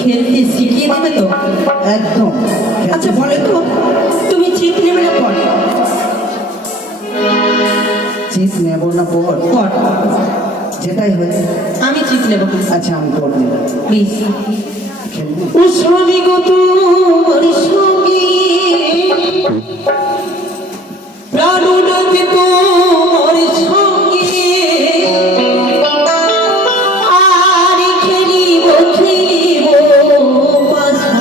খেলতে শিখিয়ে দেবে তো? একদম। আচ্ছা বলে তো, তুমি চিত নেবে না পর? চিত নেব না পর? পর। যেটাই হয়েছে আমি চিত নেব। আচ্ছা আমি পর নেব। প্লিজ। খেলবো। ও স্বামী গো তোমার সঙ্গে প্রাণ ডাকে তোমার সঙ্গে, আর খেলিব খেলিব পাশা,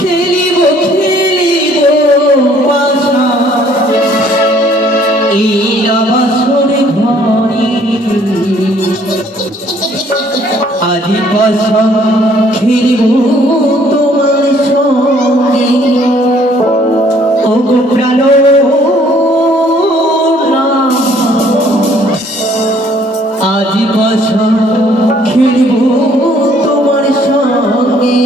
খেলিব খেলিব পাশা এই আবাসর ঘরে, আজি পাশা খেলিব তোমার সঙ্গে। ও গো প্রাণ আজি পাশা খেলিব তোমার সঙ্গে।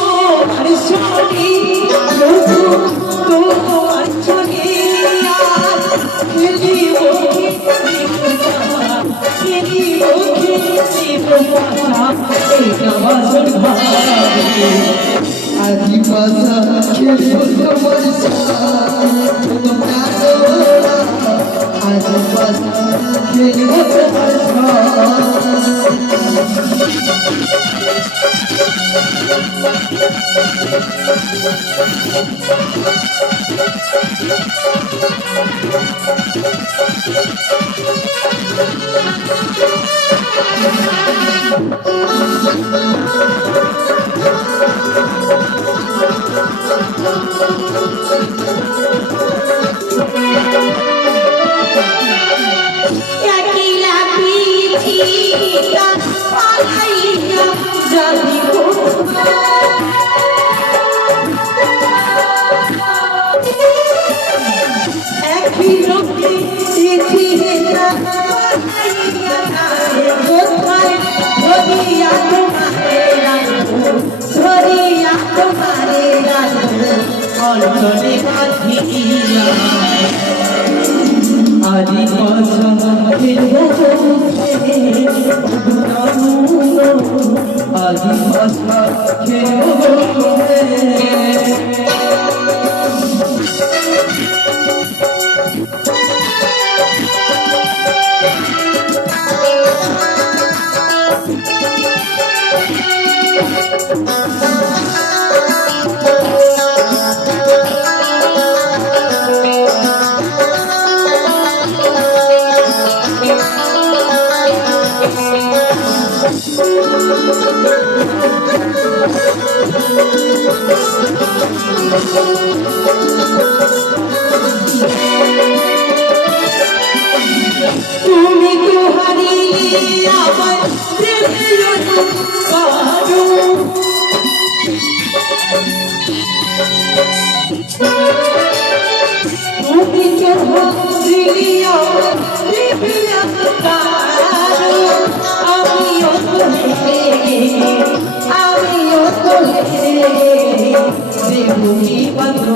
তোমার সঙ্গে তোমার সঙ্গে খেলিব খেলিব খেলিব এইটা বাসর ঘরে, আজি পাশা খেলবো তোমার সঙ্গে। আজি পাশা খেলবো তোমার একলা পিছিয়া পালাইয়া যাবি কোথায়, একই লোকে পিছিয়া পালাইয়া যাবে কোথায়, ধরিয়া তোমারে রাখবো, ধরিয়া তোমারে রাখবো অন্তরে বাঁধিয়া। আজি পাশা খেলব আজি পাশা খেলব। তুমি তো হারিয়ে আমার প্রেমের কারো, তুমি তো হারিয়ে আমার প্রেমের কারো, আমিও তো দেবী পাত্র